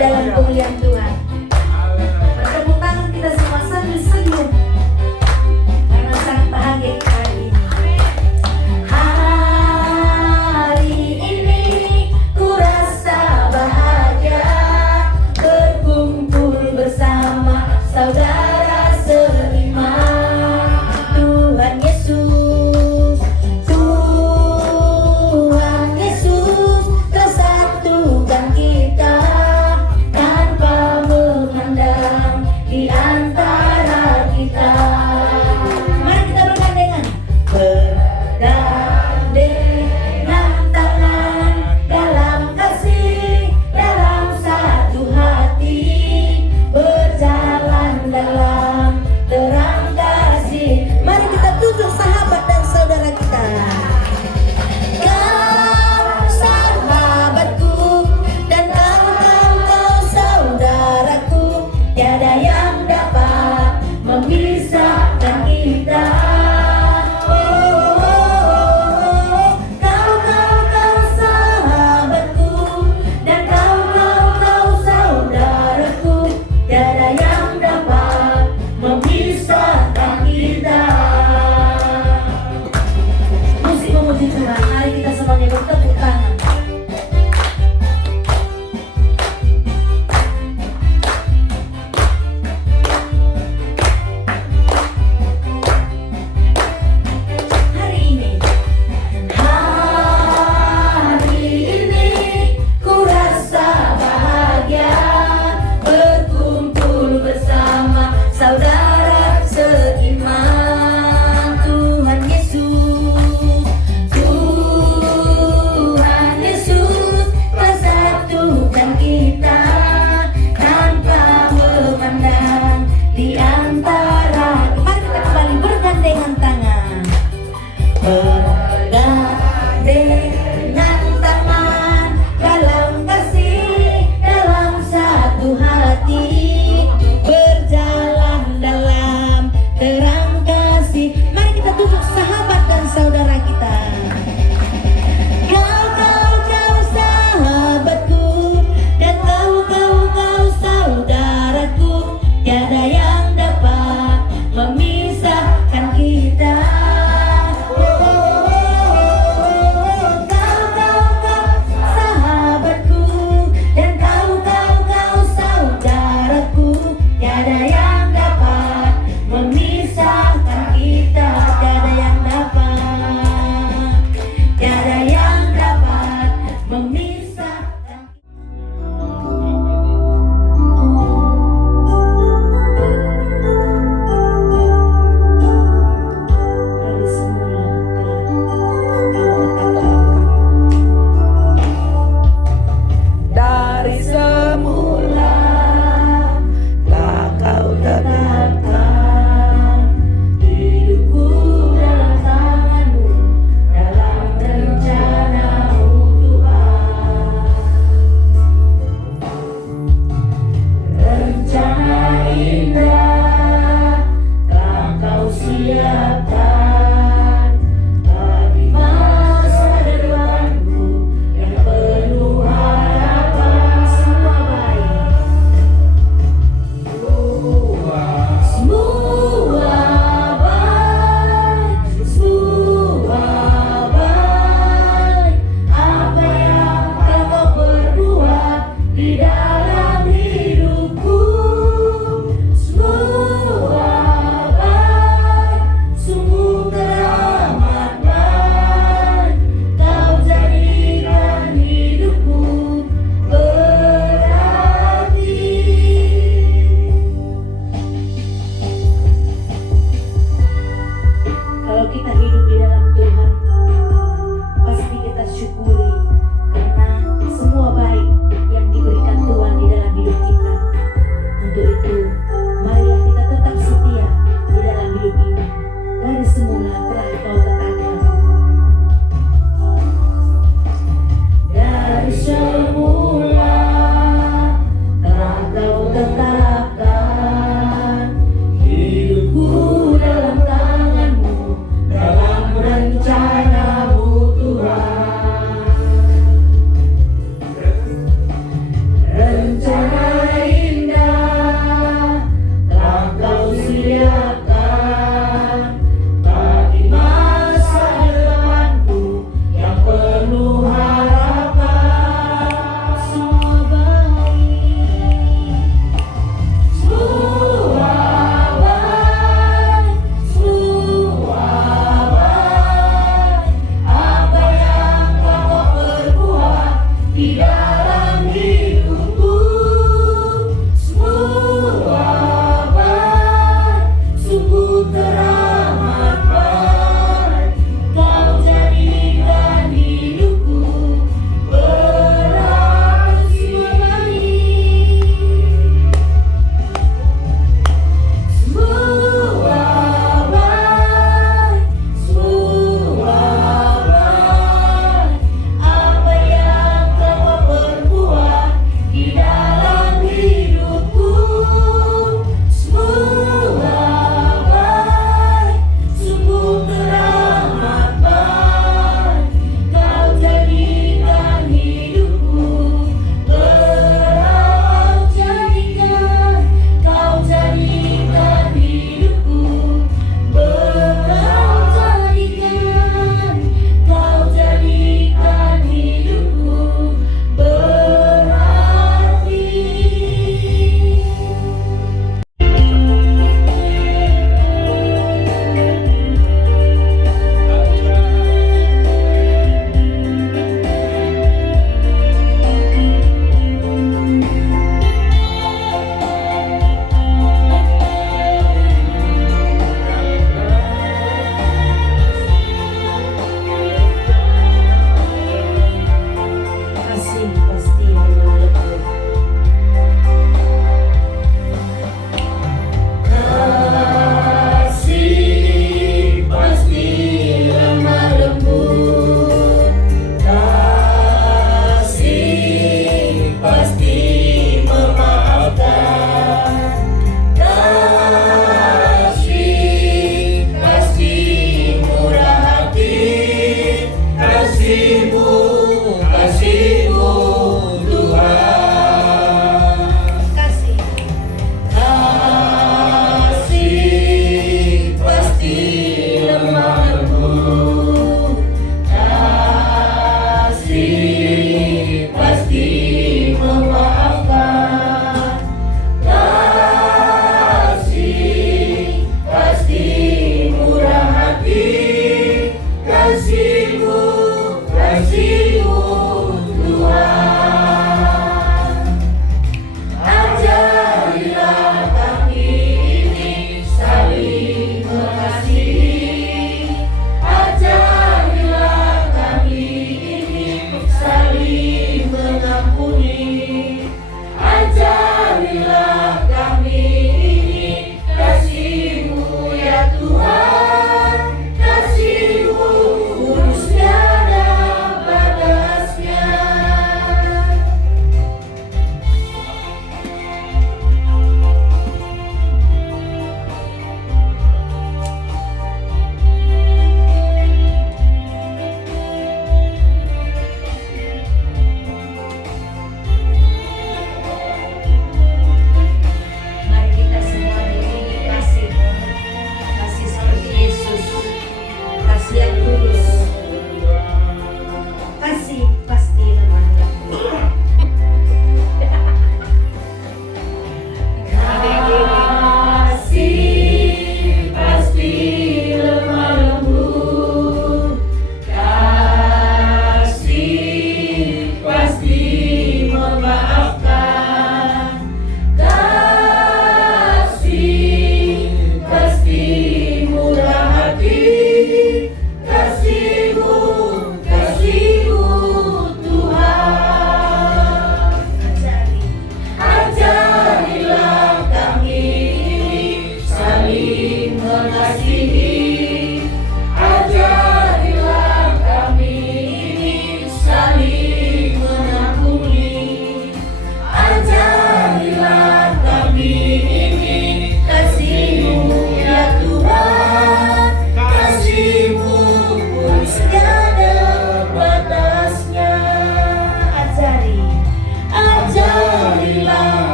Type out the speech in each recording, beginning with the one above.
dalam kemuliaan Tuhan. Bertepuk tangan kita semua sambil senyum karena sangat bahagia hari ini. Hari ini ku rasa bahagia berkumpul bersama saudara seiman. Tuhan Yesus, Tuhan Yesus, kau satukan kita tanpa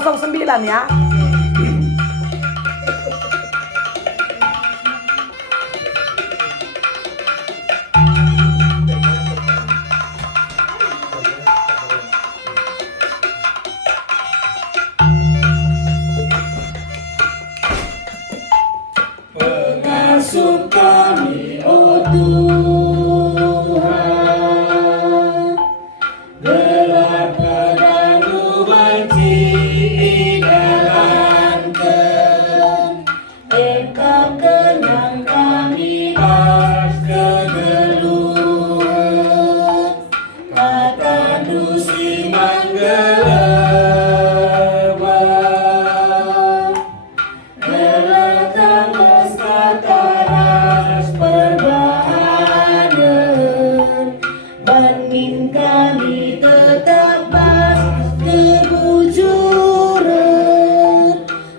0309 ya. Pengasuh kami, oh Tuhan, gelap dan banci jalankan, Engkau kenang kami pas kegeluhan, kata dusi manggelebah, gelatan taras perbahanan, banin kami tetap bas kebujuran,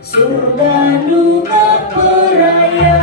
surga duka perayaan.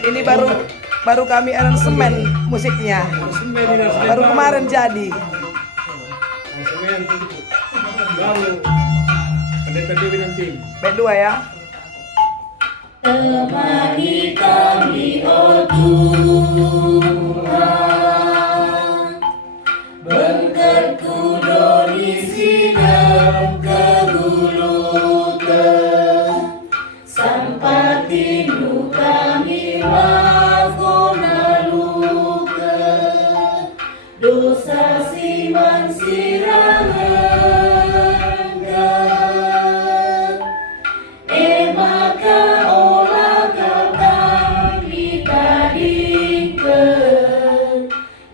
Ini baru kami aransemen musiknya. Baru kemarin jadi. B2 ya. Temani kami, oh Tuhan, bengkerku doni sidang kegulutan, sampatindu kami lakona luka, dosa siman sirangan, maka olah kami tadingkan,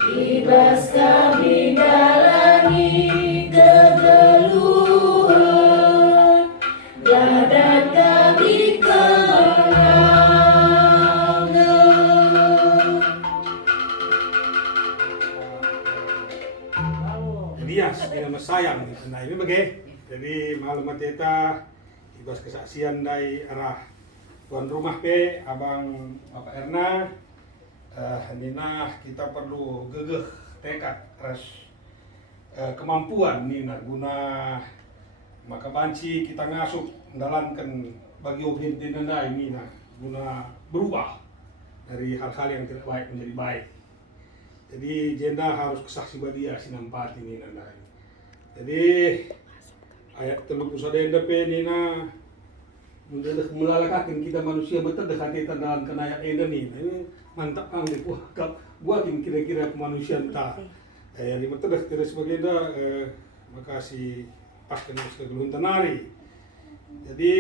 ibas kami dalani kegeluhan, gadan kami kemenangan. Jadi ya, nama sayang. Nah ini bagaimana? Jadi malam kita ibas kesaksian dari arah tuan rumah P, abang Bapak Erna. Nina kita perlu gegeh tekad ras kemampuan Nina guna maka banci kita ngasuh mendalankan bagi objek Nina ini nah guna berubah dari hal-hal yang tidak baik menjadi baik. Jadi jenda harus kesaksi badia sinampati Nina. Jadi ayat 30 sadenda P Nina melalakakan kita manusia betul dekati dalam kenayak enda nih. Ini mantap kang di buatin kira-kira kemanusiaan ta. Di betul dah kira sebagai dah makasih pas kena kegeluhan tanari. Jadi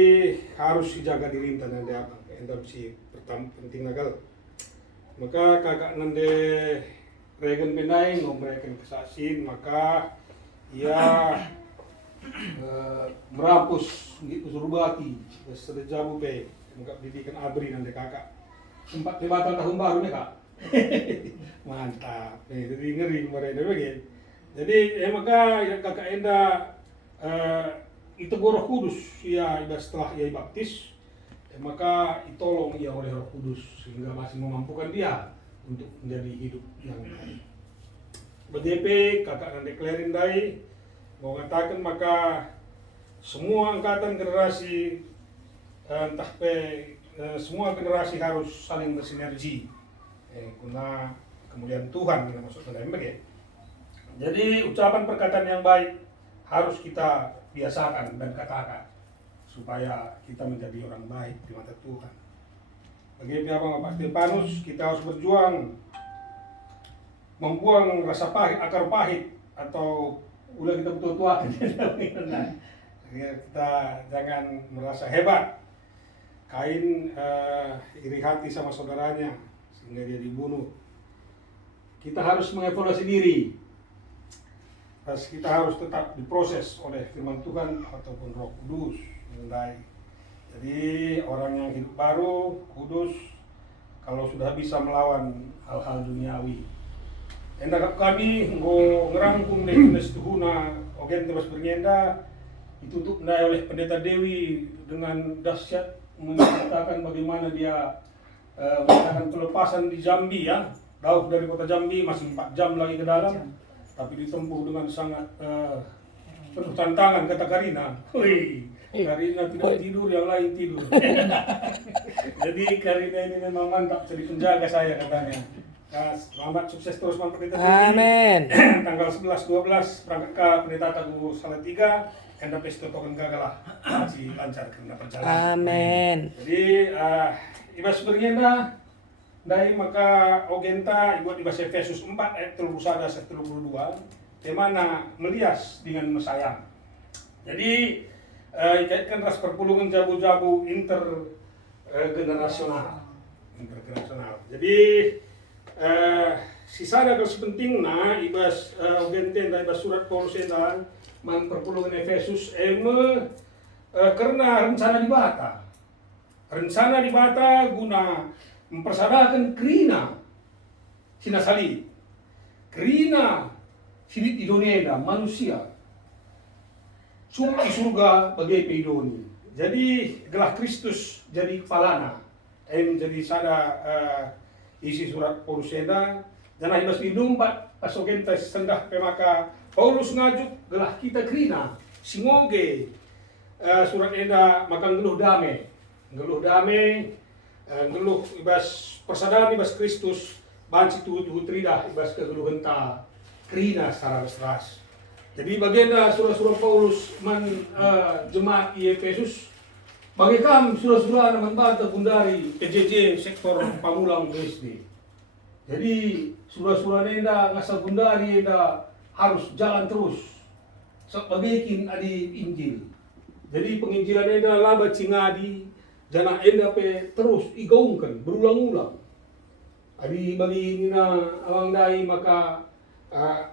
harus dijaga diri enta nande apa. Enda si pertama penting nagal. Maka kakak nande regen benai ngomrekan kesaksian maka ia merapus gitu surbati sedejabu pe enggak didikan abri nanti kakak sempat lewatan tahun baru nih kak. Mantap jadi ngeri mereka begini jadi maka ya kakak enda itu Roh Kudus ya setelah ia baptis maka ditolong ia oleh Roh Kudus sehingga masih memampukan dia untuk menjadi hidup yang baik. BDP kakak nanti klarin dari mau katakan maka semua angkatan generasi entah semua generasi harus saling bersinergi guna kemuliaan Tuhan yang maksud dalam ya. Jadi ucapan perkataan yang baik harus kita biasakan dan katakan supaya kita menjadi orang baik di mata Tuhan. Bagi pihak Bapak Stefanus kita harus berjuang membuang rasa pahit, akar pahit atau udah kita betul tua kita jangan merasa hebat Kain iri hati sama saudaranya sehingga dia dibunuh. Kita harus mengevaluasi diri. Kita harus tetap diproses oleh firman Tuhan ataupun Roh Kudus mengenai. Jadi orang yang hidup baru, kudus, kalau sudah bisa melawan hal-hal duniawi. Hendak kami ngerangkum dari tulis tuhuna ogen terus bernyenda ditutup oleh Pendeta Dewi dengan dahsyat menceritakan bagaimana dia melakukan pelepasan di Jambi ya. Jauh dari kota Jambi, masih 4 jam lagi ke dalam, tapi ditempuh dengan sangat penuh tantangan, kata Karina. Wih, Karina tidak tidur, yang lain tidur. Jadi Karina ini memang mantap, jadi penjaga saya katanya. Selamat sukses terus Pak Pendeta. Amin. Tanggal 11-12 berangkat ke Pendeta Teguh Salatiga, Anda pesta token gagal lah, masih lancar karena perjalanan. Amin. Jadi ibas bernyenda dari maka ogenta buat ibas Efesus 4 ayat 31-32 temana melias dengan mesayang. Jadi ikaitkan ras perpulungan jabu-jabu intergenerasional. Jadi sisa ada penting nah ibas ogente dan ibas surat Paulus dan man perpulungan Efesus karena rencana dibata. Rencana dibata guna mempersadakan kerina sinasali kerina silit idoneda manusia cuma di surga bagai peidoni. Jadi gelah Kristus jadi kepalana jadi sada isi surat Paulus eda dan ibas hidung pak pasogen tes sendah pemaka Paulus ngajuk gelah kita kerina singoge surat eda makan geluh damai ngeluh ibas persadaran ibas Kristus banci tujuh tridah ibas kegeluhan ta krina secara keras. Jadi bagian surah-surah Paulus man jemaat di Efesus bagi kami surah-surah membantah bundari PJJ sektor Pamulang BSD. Jadi surah-surah nenda ngasal bundari nenda harus jalan terus sebagai adi Injil. Jadi penginjilan nenda laba cingadi jana enda pe terus igaungkan berulang-ulang. Adi bagi nina awang dai maka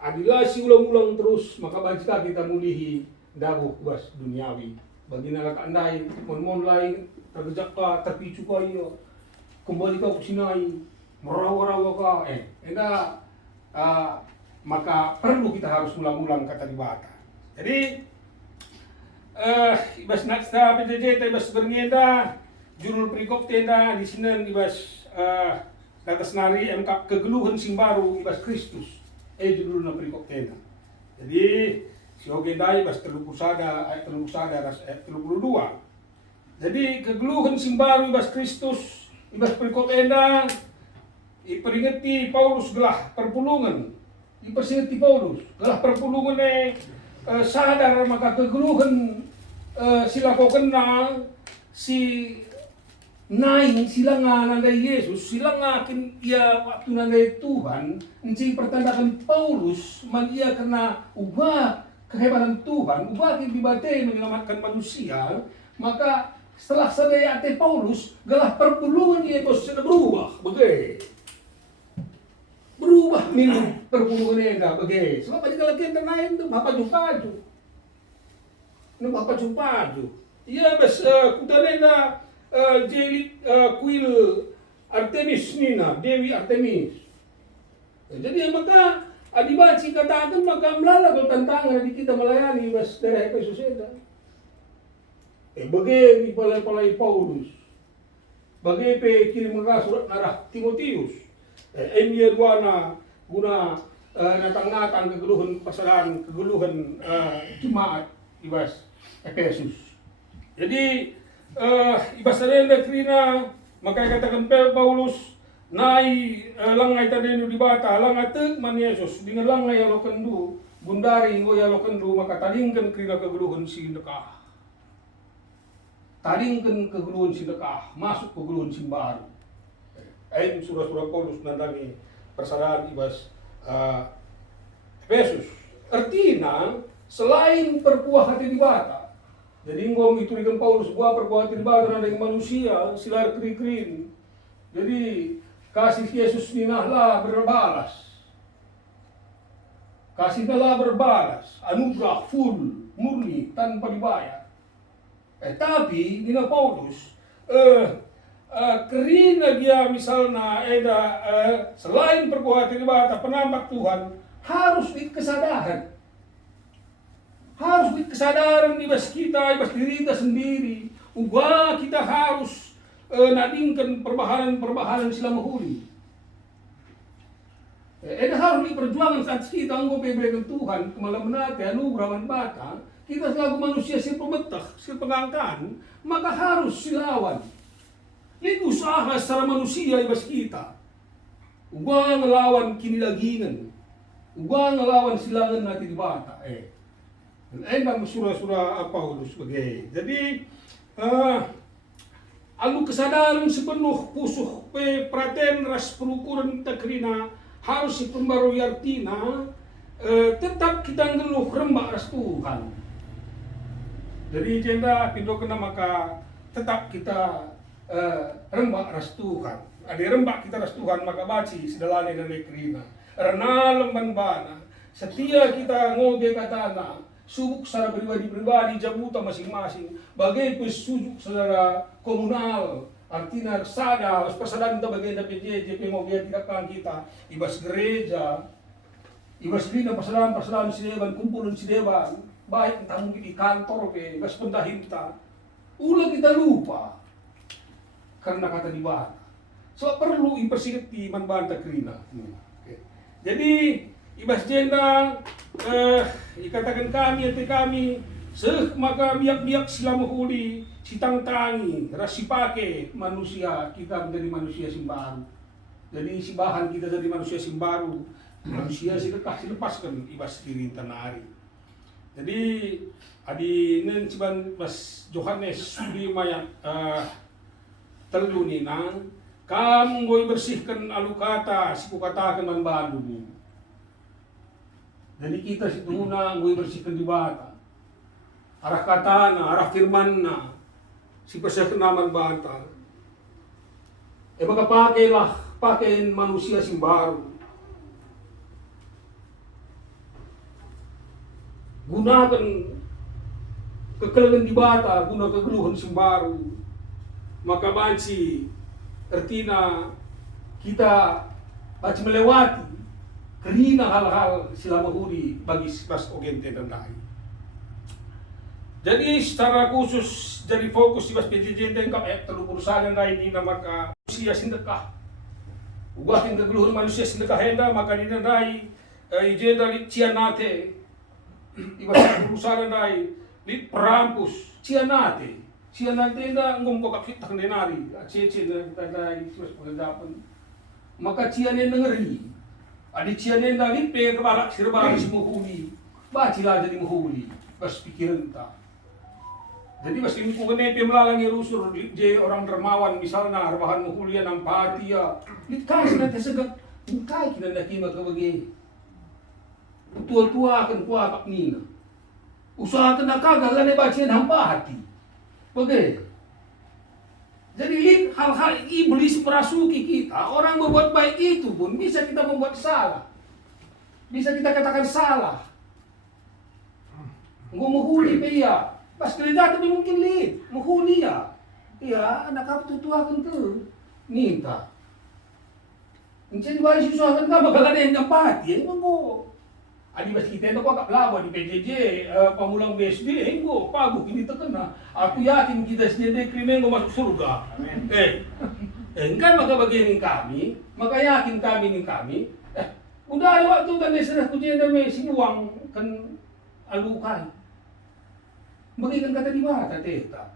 adilasi ulang-ulang terus maka bajika kita mulihi dabuh bas duniawi. Bagi nala kandai mon lain tergejak ka terpicu ka iyo kembali ka kusinai merawa-rawa ka enda maka perlu kita harus ulang-ulang kata dibata. Jadi ibas naksta PJJ ibas bernyenda judul perikop tenda di sini ibas atas nari MK kegeluhan sing baru ibas Kristus judulnya perikop tenda. Jadi si ogendai ibas 31 ayat 32. Jadi kegeluhan sing baru ibas Kristus ibas perikop tenda iperingati Paulus gelah perpulungan iperingati Paulus gelah perpulungan sadar maka kegeluhan sila ko kenal si naing sila nga nanday Yesus, sila nga ia waktu nanday Tuhan, encing pertandakan Paulus, man ia kena ubah kehebatan Tuhan, ubah kibibate menyelamatkan manusia, maka setelah sadaya ate Paulus, galah perpulungan ia sudah berubah, bagai. Berubah minum perpulungan ia bagai. Sebab pada kalau kita naik itu, bapak jupaju. Ini bapak jupaju. Iya bes, kudanena jadi kuil Artemis nina, Dewi Artemis. Jadi maka adibaci katakan maka melalagol tantangan di kita melayani mas daerah Efesus itu. Bagi palay Paulus, bagi pe kirim surat narah Timotius, emir guna natang-natang kegeluhan pasaran kegeluhan jemaat ibas Efesus. Jadi ibas sarenda krina maka katakan Paulus nai langay tadeno di bata langateg man Yesus dengan langay alokendu bundari ngoy alokendu maka talingkan krina kegeluhan sindekah. Talingkan kegeluhan sindekah masuk kegeluhan simbaru. Ayat surah-surah Paulus nandangi persadaran ibas Efesus. Artinya selain perpuah hati di bata Jadi ngom itu dengan Paulus gua perbuatan ibadah dengan manusia silar kering. Jadi kasih Yesus ninahlah berbalas. Kasihlah berbalas, anugerah full, murni, tanpa dibayar. Tapi nina Paulus, kerina dia misalnya selain perbuatan ibadah penampak Tuhan harus dikesadaran. Harus kesadaran di bas kita, di bas diri kita sendiri. Ubah kita harus nadingkan perbahanan selama huli. Harus diperjuangkan saat kita anggap berikan Tuhan kemalam menate anugerah bata. Kita selaku manusia si pemetah, si pengangkan, maka harus silawan. Itu usaha secara manusia di bas kita. Ubah ngelawan kinilagingan. Ubah ngelawan silangan nanti di bata. Enak surah-surah Paulus sebagai. Jadi alu kesadaran sepenuh pusuh praten ras perukuran kita kerina harus si pembaru artina tetap kita ngeluh rembak ras Tuhan. Jadi jenda pindo kena maka tetap kita rembak ras Tuhan. Ada rembak kita ras Tuhan maka baci sedalane dan kerina. Karena lemban bana setia kita ngoge katana. Subuk secara pribadi jabuta masing-masing bagai pesujuk secara komunal artinya sada persadaan kita bagai PJJ pemogian tidak kan kita ibas gereja ibas rina persadaan sideban kumpulan sideban baik entah mungkin di kantor ibas pendahinta ulah kita lupa karena kata di bata so perlu ipersikti man banta krina. Jadi ibas jenda ikatakan kami maka biak-biak selama huli sitang-tangi rasi pake manusia kita menjadi manusia simbaru. Jadi si bahan kita dari manusia simbaru manusia si lepaskan ibas diri tanari. Jadi adi nen ciban mas Yohanes di mayat telu nina kamu boy bersihkan alukata si kukatakan man bandu ni. Jadi kita situ na gue bersihkan di bata. Arah katana, arah firmanna, si persekunaman bata. Maka pakaiin manusia sing baru. Gunakan kekelilingan di bata, guna kegeluhan sing baru. Maka banci, artinya kita banci melewati kerina hal-hal selama huri bagi pas ogente dan lain. Jadi secara khusus jadi fokus di pas PJJ tengkap terlalu perusahaan lain ini maka manusia sindekah. Ubah tinggal geluhur manusia sindekah henda maka dinadai ije dari cianate. Ibas perusahaan lain di perampus cianate. Cianate henda ngomong kok kita kendenari. Cece dari terus pengendapan. Maka ciane ngeri. Adi cianen lagi pe kepala sirba si muhuli, bacilah jadi muhuli, bas pikiran ta. Jadi bas impu kene pe melalangi rusur je orang dermawan misalnya arbahan muhuli yang pati ya, dikasih nanti segak, kai kita nak kima kebagi. Tua akan kuat nina, usaha kena kagak kan bacian hampa hati, bagai. Jadi hal-hal iblis merasuki kita, orang berbuat baik itu pun bisa kita membuat salah. Bisa kita katakan salah. Gue menghuli ya, pas kerja tapi mungkin menghuli ya. Iya, anak apa tuh akan tuh minta. Jadi balik susah kan bakal ada yang dapat ya, emang gue. Adi bas kita itu kok lama di PJJ pamulang BSD, engko pagu ini terkena. Aku yakin kita sendiri krimen masuk surga. Enggak maka bagian kami, maka yakin kami. Udah ada waktu kan serah kujen dan si uang kan alukai. Bagikan kata di mana teta.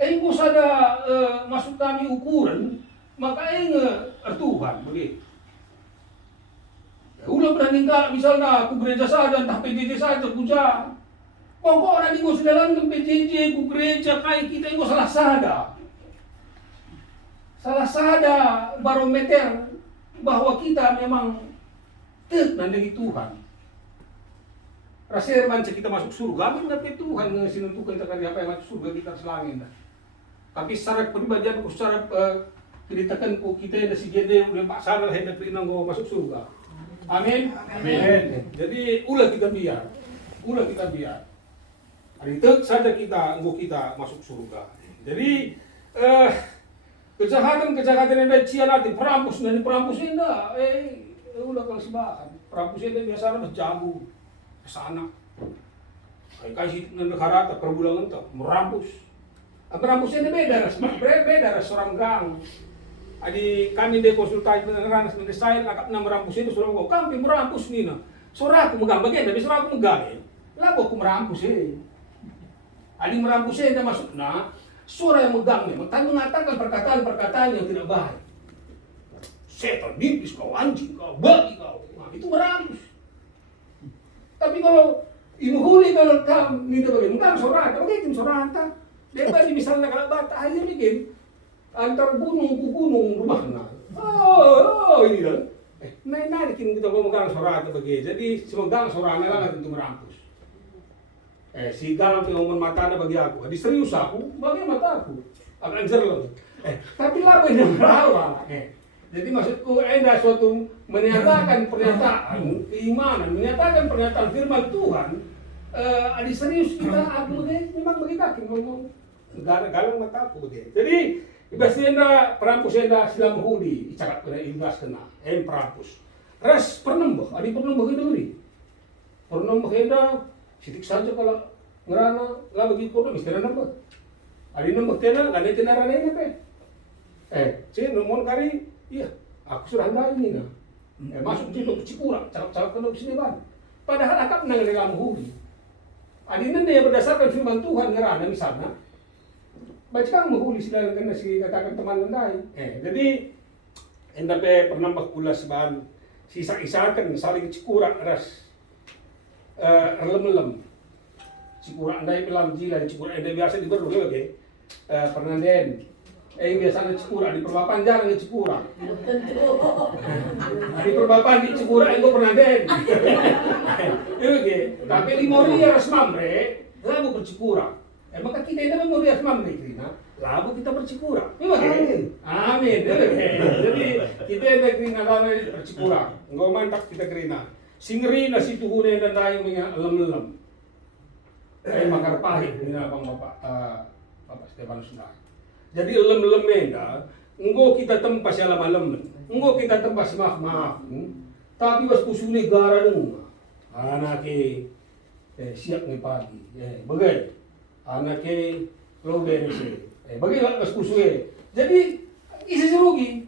Engko sada masuk kami ukuran, maka Tuhan begitu. Ulah berani enggak misalnya aku gereja saja entah PJJ saja puja. Pokok orang ini sudah langgeng PJJ ku gereja kayak kita ini salah sada barometer bahwa kita memang nanti Tuhan. Rasa manca kita masuk surga, amin tapi Tuhan yang sinuntukan terkait apa yang masuk surga kita selangin. Tapi secara pribadian, secara keditakan ku kita yang si gede udah pak sadar hendak kena masuk surga. Amin. Amin. Jadi ulah kita biar. Hari itu saja kita masuk surga. Jadi kejahatan yang ada cianati perampus dan perampus ini ulah kalau sebahan. Perampus ini biasanya berjabu ke sana. Kayak kasih negara tak perbulangan tak merampus. Merampus ini beda seorang gang. Adi kami di konsultasi dengan sebenarnya saya nak merampus itu suruh kami merampus ni na. Suara aku megang bagian tapi suara aku megang. Lalu aku merampus Adi merampus itu masuk na. Suara yang megang ni mengatakan perkataan yang tidak baik. Setan, bibis kau, anjing kau, babi kau. Nah, itu merampus. Tapi kalau imuhuli kalau kami itu bagaimana suara, bagaimana suara anta? Dia tadi misalnya kalau bata aja bikin antar gunung ke gunung rumahnya. Ini kan. Naikin kita memegang suara atau bagaimana. Jadi semegang suaranya lah tentu merampus. Si gang yang matanya bagi aku. Di serius aku, bagi mata aku. Akan jerleng. Tapi lah yang merawa. Jadi maksudku enda suatu menyatakan pernyataan keimanan, menyatakan pernyataan firman Tuhan. Di serius kita aku memang bagi kaki ngomong. Galang mata aku begitu. Jadi ibasnya perampus enda sila menghudi, icakap kena ibas kena, perampus. Ras pernembah, adi pernembah itu ri. Pernembah enda sitik saja kalau ngerana lah bagi kono misteri nembah. Adi nembah tena, lani tena rana ini pe. Cik nomor kari, iya, aku sudah anda ini na. Masuk situ ke Cikura, cakap kena sini ban. Padahal akak nang dalam menghudi. Adi nende yang berdasarkan firman Tuhan ngerana misalnya. Baca kan menghuli sila kena si katakan teman nandai. Jadi enda pe pernambah pula sebahan sisa-isakan saling Cikura ras lem-lem. Cikura andai pelam jila Cikura enda biasa di baru lagi. Pernanden. Biasanya Cikura di perbapan jarang di Cikura. Di perbapan di Cikura itu Pernanden. Tapi di Moria ras mamre, lalu bercikura. Maka kita ini memang Moria ras mamre krina, lalu kita bercikura. Amin. Jadi kita ini krina lalu bercikura. Enggak mantap kita krina. Singrina si tuhune dan dayung dengan lem-lem. Makar pahit krina bang Bapak Stefanus Ndai. Jadi lem-lem enda, enggo kita tempas ya lem-lem. Enggo kita tempas maaf. Tapi was pusune gara dong. Anake siap ni pagi. Bagai. Anake lobe ni. Bagai lah was pusue. Jadi isi si rugi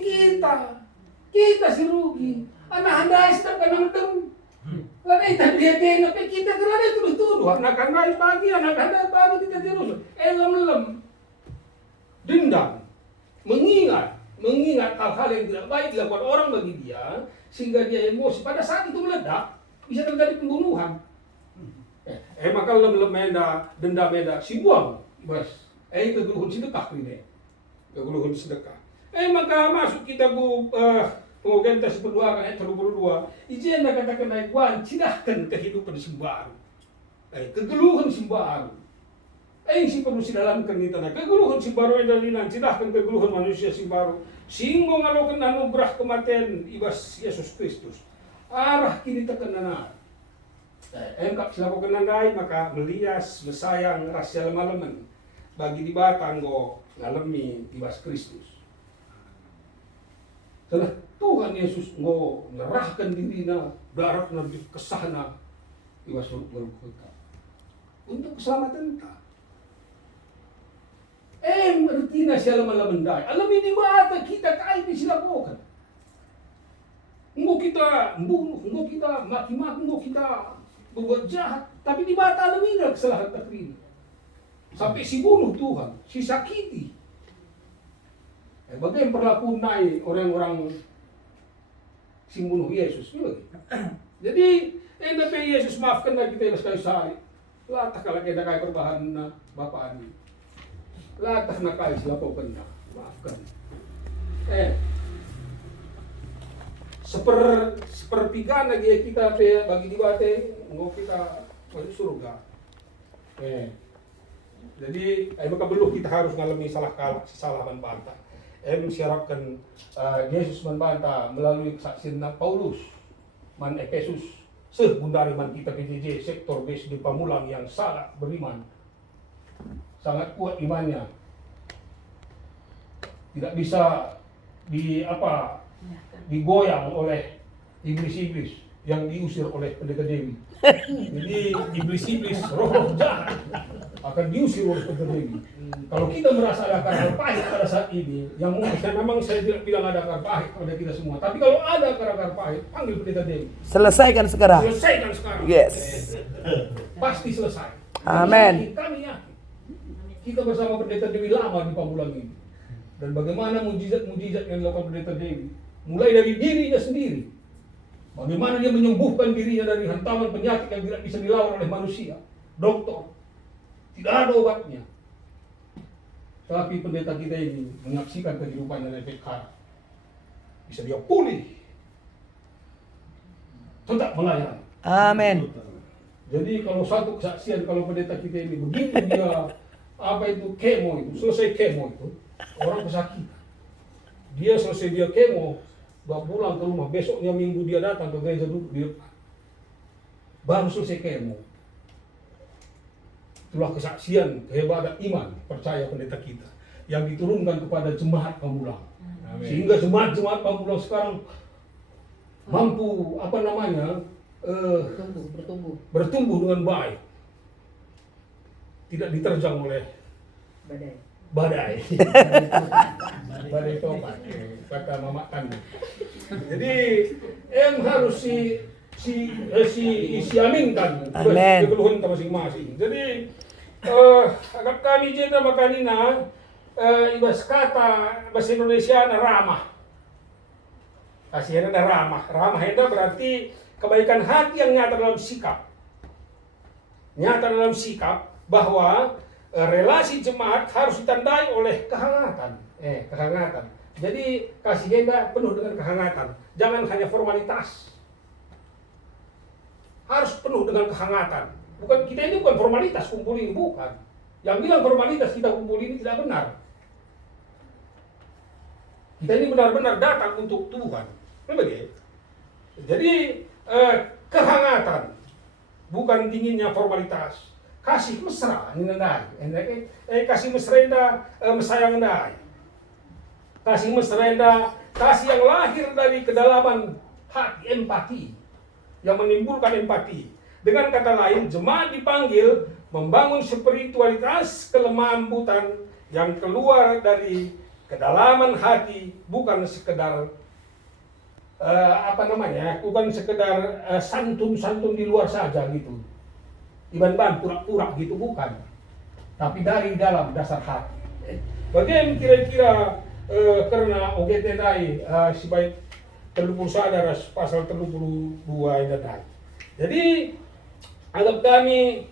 kita. Kita si rugi. Anak anda istirahat kanang tem. Lanai tadi dia tapi kita terlalu terus-terus. Anak anda pagi kita terus. Lem-lem. Dendam, mengingat hal-hal yang tidak baik dilakukan orang bagi dia, sehingga dia emosi. Pada saat itu meledak, bisa terjadi pembunuhan. Maka lem-lem menda, dendam menda, sibuang, bos. Kegeluhan sedekah ini, kegeluhan sedekah. Maka masuk kita pengogen tes berdua kan berdua. Izin nak katakan naik wan, cidahkan kehidupan simbaru. Kegeluhan simbaru. Si perlu dalam kita na kegeluhan si baru yang dari nanti cidahkan kegeluhan manusia si baru singgo ngalokan anugerah kematian ibas Yesus Kristus arah kini terkena engkap selaku kenandai maka melias mesayang rahasia lemah-lemen bagi di batang go ngalami ibas Kristus setelah Tuhan Yesus go ngerahkan dirinya darah nabi kesahna ibas berkota untuk keselamatan kita. Mertina siya lamang dahil. Alam ini ba kita kahit di sila po kan? Ngo kita bunuh, ngo kita maki-maki, ngo kita berbuat jahat. Tapi di bata alam ini kesalahan takrina. Sampai si bunuh Tuhan, si sakiti. Bagaimana perlakuan naik orang-orang si bunuh Yesus? Jadi, tapi Yesus maafkan na kita yang sekali sehari. Latah kalau kita kaya perbahan na Bapak ini. Latah na kayo sila po kanya. Maafkan. sepertiga lagi kita bagi dibate mau kita masuk surga. Jadi maka belum kita harus ngalami salah membantah. Siarapkan Yesus membantah melalui kesaksian Paulus man Efesus sebundari man kita PJJ sektor base di Pamulang yang sangat beriman, sangat kuat imannya, tidak bisa digoyang oleh iblis-iblis yang diusir oleh Pendeta Dewi. Jadi iblis-iblis roh jahat akan diusir oleh Pendeta Dewi. Kalau kita merasa ada akar pahit pada saat ini, yang mungkin memang saya tidak bilang ada akar pahit pada kita semua, tapi kalau ada akar pahit, panggil Pendeta Dewi. Selesaikan sekarang. Selesaikan sekarang. Yes. Pasti selesai. Amin. Kami yakin. Kita bersama Pendeta Dewi lama di Pamulang ini. Dan bagaimana mujizat-mujizat yang dilakukan Pendeta Dewi, mulai dari dirinya sendiri. Bagaimana dia menyembuhkan dirinya dari hantaman penyakit yang tidak bisa dilawan oleh manusia. Dokter, tidak ada obatnya. Tapi pendeta kita ini menyaksikan kehidupan dari PK. Bisa dia pulih. Tetap melayani. Amin. Jadi kalau satu kesaksian, kalau pendeta kita ini begitu dia kemo itu, selesai kemo itu, orang kesakitan. Dia selesai dia kemo, bawa pulang ke rumah, besoknya minggu dia datang ke gereja dulu di depan. Baru selesai kemo. Itulah kesaksian, kehebatan iman, percaya pendeta kita yang diturunkan kepada jemaat Pamulang. Sehingga jemaat-jemaat Pamulang sekarang mampu bertumbuh dengan baik. Tidak diterjang oleh badai. Badai topat, kata Mama Tani. Jadi harus si aminkan keluhan kita masing-masing. Jadi agak kami jeda makanina ibas kata bahasa Indonesia ramah. Kasihan ada ramah. Ramah itu berarti kebaikan hati yang nyata dalam sikap. Nyata dalam sikap bahwa relasi jemaat harus ditandai oleh kehangatan. Kehangatan. Jadi kasih henda penuh dengan kehangatan. Jangan hanya formalitas. Harus penuh dengan kehangatan. Kita ini bukan formalitas kumpul ini, bukan. Yang bilang formalitas kita kumpul ini tidak benar. Kita ini benar-benar datang untuk Tuhan. Begitu. Jadi kehangatan, bukan dinginnya formalitas. Kasih mesra, kasih mesra mesayang dai. Kasih mesra kasih yang lahir dari kedalaman hati, empati, yang menimbulkan empati. Dengan kata lain, jemaat dipanggil membangun spiritualitas kelembutan yang keluar dari kedalaman hati, bukan sekedar bukan sekedar santun-santun di luar saja gitu. Iban-ban pura-pura gitu, bukan. Tapi dari dalam dasar hati. Bagaimana kira-kira karena OGT tadi sebaik 30 sadar pasal 32 ini tadi. Jadi anggap kami